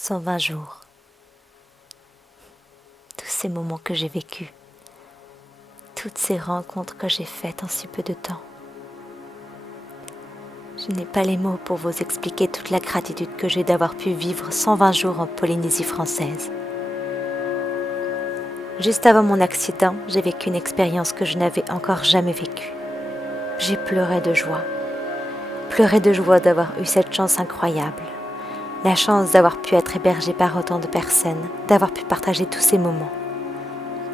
120 jours. Tous ces moments que j'ai vécus, toutes ces rencontres que j'ai faites en si peu de temps. Je n'ai pas les mots pour vous expliquer toute la gratitude que j'ai d'avoir pu vivre 120 jours en Polynésie française. Juste avant mon accident, j'ai vécu une expérience que je n'avais encore jamais vécue. J'ai pleuré de joie d'avoir eu cette chance incroyable. La chance d'avoir pu être hébergée par autant de personnes, d'avoir pu partager tous ces moments.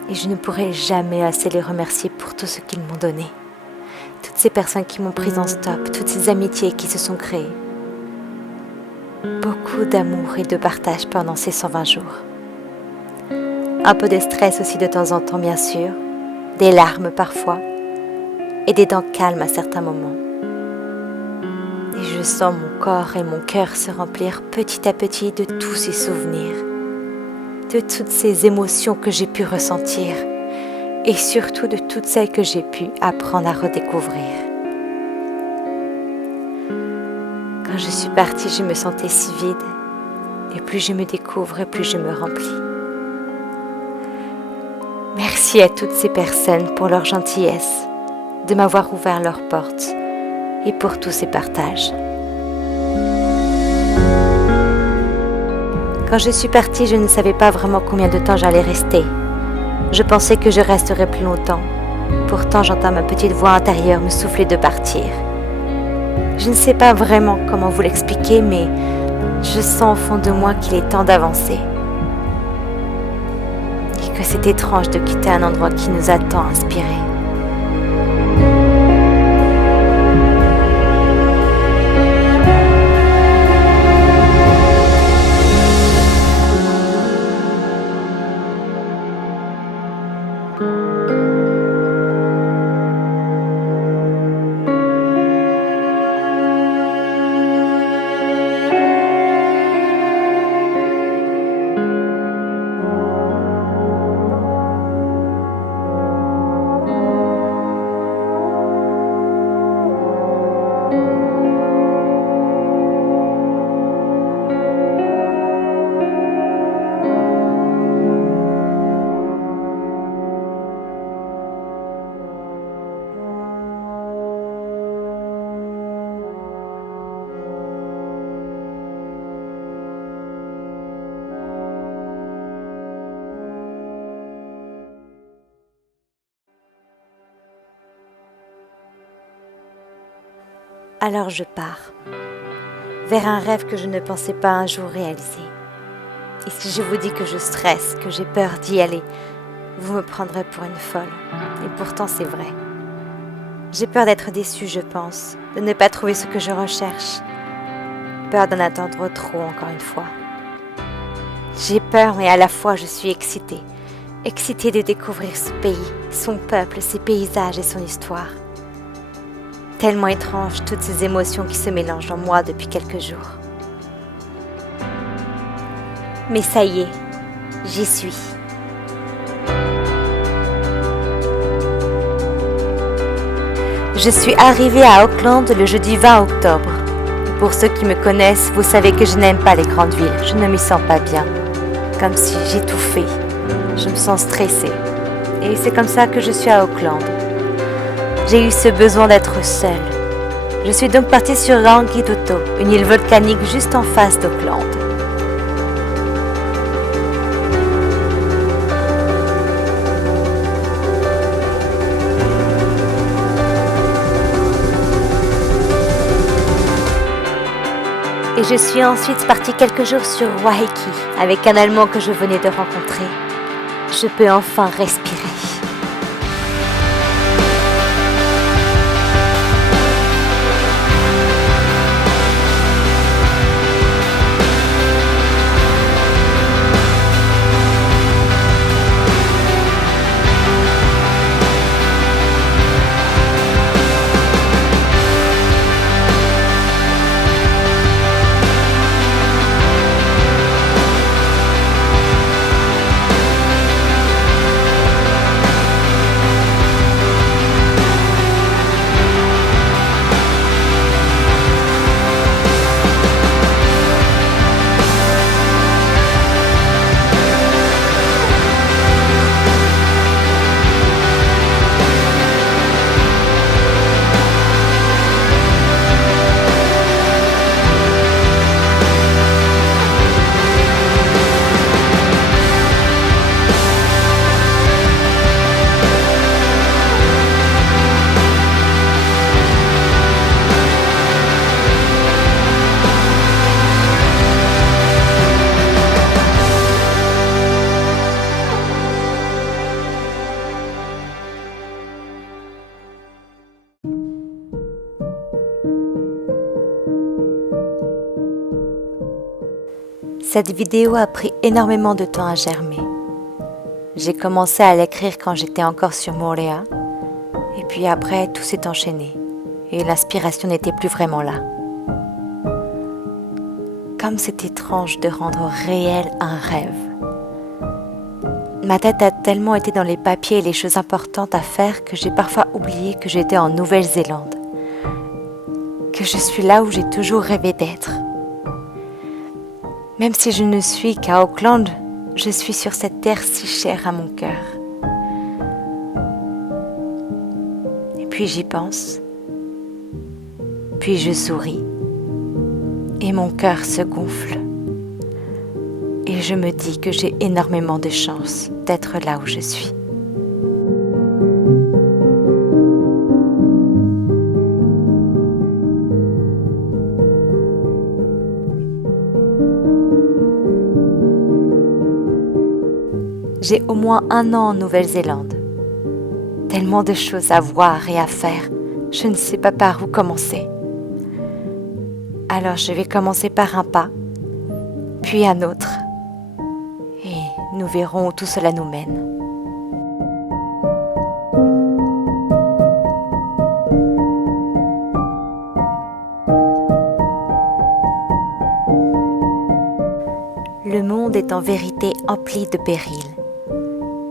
Et je ne pourrai jamais assez les remercier pour tout ce qu'ils m'ont donné. Toutes ces personnes qui m'ont prise en stop, toutes ces amitiés qui se sont créées. Beaucoup d'amour et de partage pendant ces 120 jours. Un peu de stress aussi de temps en temps, bien sûr, des larmes parfois, et des dents calmes à certains moments. Et je sens mon corps et mon cœur se remplir petit à petit de tous ces souvenirs, de toutes ces émotions que j'ai pu ressentir, et surtout de toutes celles que j'ai pu apprendre à redécouvrir. Quand je suis partie, je me sentais si vide, et plus je me découvre, et plus je me remplis. Merci à toutes ces personnes pour leur gentillesse, de m'avoir ouvert leurs portes, et pour tous ces partages. Quand je suis partie, je ne savais pas vraiment combien de temps j'allais rester. Je pensais que je resterais plus longtemps. Pourtant, j'entends ma petite voix intérieure me souffler de partir. Je ne sais pas vraiment comment vous l'expliquer, mais je sens au fond de moi qu'il est temps d'avancer. Et que c'est étrange de quitter un endroit qui nous a tant inspirés. Alors je pars, vers un rêve que je ne pensais pas un jour réaliser. Et si je vous dis que je stresse, que j'ai peur d'y aller, vous me prendrez pour une folle. Et pourtant c'est vrai. J'ai peur d'être déçue, je pense, de ne pas trouver ce que je recherche. Peur d'en attendre trop, encore une fois. J'ai peur, mais à la fois je suis excitée. Excitée de découvrir ce pays, son peuple, ses paysages et son histoire. Tellement étrange, toutes ces émotions qui se mélangent en moi depuis quelques jours. Mais ça y est, j'y suis. Je suis arrivée à Auckland le jeudi 20 octobre. Pour ceux qui me connaissent, vous savez que je n'aime pas les grandes villes. Je ne m'y sens pas bien. Comme si j'étouffais. Je me sens stressée. Et c'est comme ça que je suis à Auckland. J'ai eu ce besoin d'être seule. Je suis donc partie sur Rangitoto, une île volcanique juste en face d'Auckland. Et je suis ensuite partie quelques jours sur Waiheke avec un Allemand que je venais de rencontrer. Je peux enfin respirer. Cette vidéo a pris énormément de temps à germer. J'ai commencé à l'écrire quand j'étais encore sur Moorea, et puis après tout s'est enchaîné, et l'inspiration n'était plus vraiment là. Comme c'est étrange de rendre réel un rêve. Ma tête a tellement été dans les papiers et les choses importantes à faire que j'ai parfois oublié que j'étais en Nouvelle-Zélande, que je suis là où j'ai toujours rêvé d'être. Même si je ne suis qu'à Auckland, je suis sur cette terre si chère à mon cœur. Et puis j'y pense, puis je souris, et mon cœur se gonfle. Et je me dis que j'ai énormément de chance d'être là où je suis. J'ai au moins 1 an en Nouvelle-Zélande. Tellement de choses à voir et à faire, je ne sais pas par où commencer. Alors je vais commencer par un pas, puis un autre, et nous verrons où tout cela nous mène. Le monde est en vérité empli de périls,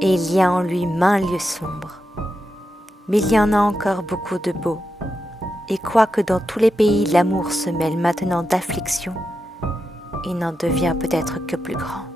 et il y a en lui maints lieux sombres. Mais il y en a encore beaucoup de beaux, et quoique dans tous les pays l'amour se mêle maintenant d'affliction, il n'en devient peut-être que plus grand.